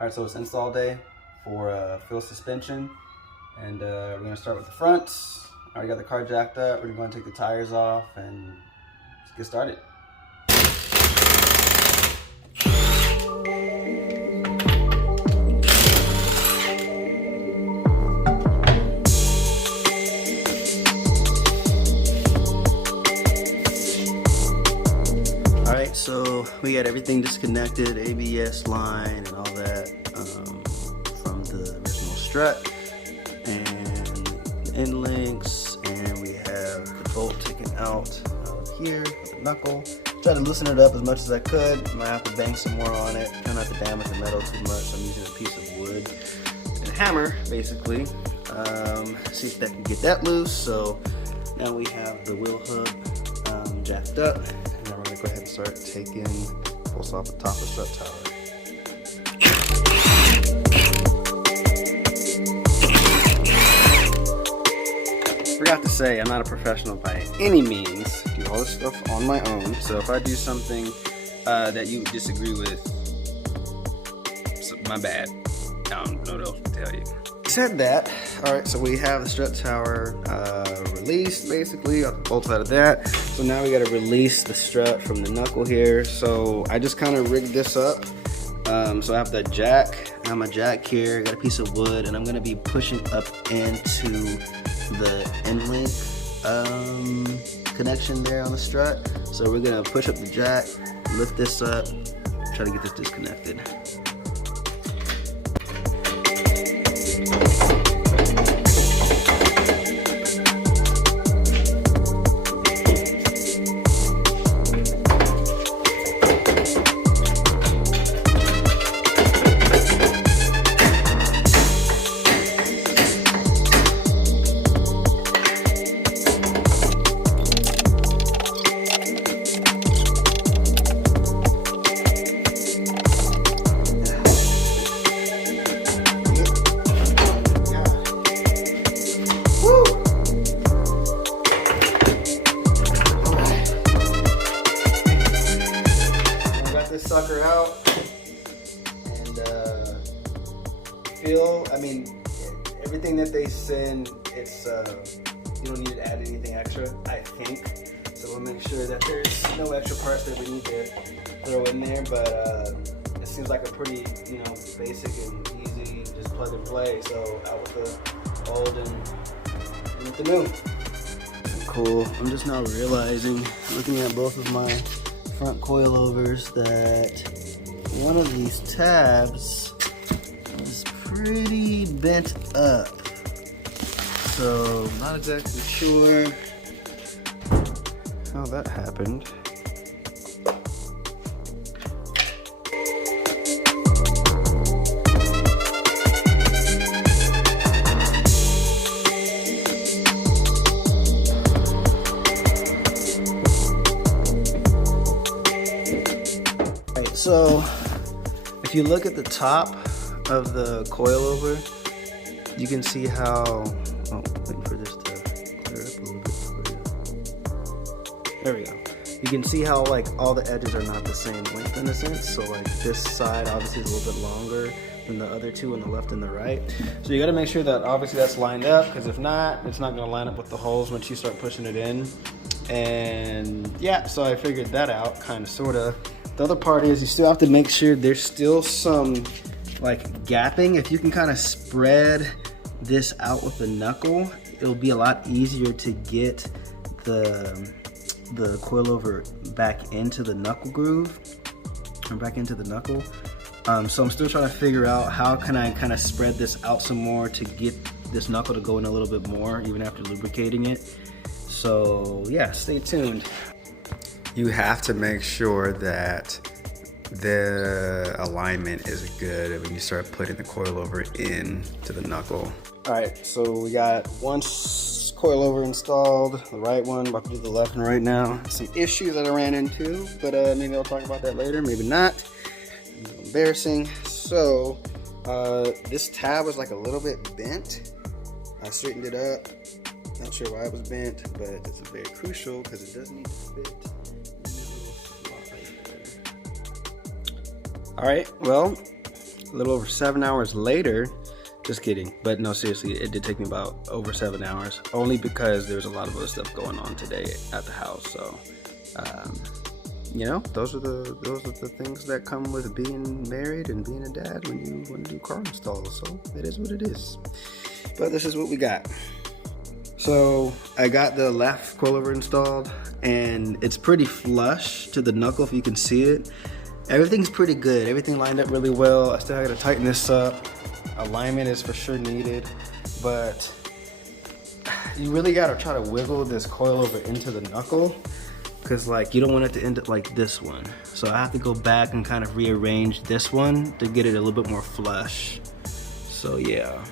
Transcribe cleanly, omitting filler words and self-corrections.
All right, so it's install day for Feal suspension, and we're gonna start with the front. I already got the car jacked up. We're gonna take the tires off and let's get started. All right, so we got everything disconnected, ABS line and all that from the original strut, and the end links, and we have the bolt taken out here with the knuckle. Try to loosen it up as much as I could. Might have to bang some more on it. Try not to damage the metal too much. So I'm using a piece of wood and a hammer, basically. See if that can get that loose. So now we have the wheel hub jacked up. Now we're gonna go ahead and start taking bolts off the top of the strut tower. Forgot to say, I'm not a professional by any means. I do all this stuff on my own. So if I do something that you disagree with, my bad. I don't know what else to tell you. Said that, all right, so we have the strut tower released, basically. Got the bolts out of that. So now we gotta release the strut from the knuckle here. So I just kind of rigged this up. So I have the jack, I have my jack here, got a piece of wood, and I'm gonna be pushing up into the end link connection there on the strut. So we're gonna push up the jack, lift this up, try to get this disconnected. Sucker out, and Feal, I mean, everything that they send, it's you don't need to add anything extra, I think. So we'll make sure that there's no extra parts that we need to throw in there, but it seems like a pretty, basic and easy, just plug and play. So out with the old and with the new. Cool. I'm just now realizing, looking at both of my front coilovers, that one of these tabs is pretty bent up. So not exactly sure how that happened. So if you look at the top of the coilover, you can see how, waiting for this to clear up a little bit for you. There we go. You can see how like all the edges are not the same length in a sense. So like this side obviously is a little bit longer than the other two on the left and the right. So you gotta make sure that obviously that's lined up, because if not, it's not gonna line up with the holes once you start pushing it in. And yeah, so I figured that out, kind of, sort of. The other part is you still have to make sure there's still some like gapping. If you can kind of spread this out with the knuckle, it'll be a lot easier to get the coilover back into the knuckle groove, or back into the knuckle. So I'm still trying to figure out how can I kind of spread this out some more to get this knuckle to go in a little bit more, even after lubricating it. So yeah, stay tuned. You have to make sure that the alignment is good when you start putting the coilover in to the knuckle. All right, so we got one coilover installed, the right one, about to do the left one right now. Some issues that I ran into, but maybe I'll talk about that later, maybe not. Embarrassing. So this tab was like a little bit bent. I straightened it up. Not sure why it was bent, but it's very crucial because it does need to fit. All right, well, a little over 7 hours later. Just kidding, but no, seriously, it did take me about over 7 hours, only because there's a lot of other stuff going on today at the house. So you know, those are the things that come with being married and being a dad when you want to do car installs. So it is what it is, but this is what we got. So I got the left coilover installed, and it's pretty flush to the knuckle, if you can see it. Everything's pretty good, everything lined up really well. I still gotta tighten this up. Alignment is for sure needed, but you really gotta try to wiggle this coilover into the knuckle, because like you don't want it to end up like this one. So I have to go back and kind of rearrange this one to get it a little bit more flush. So yeah.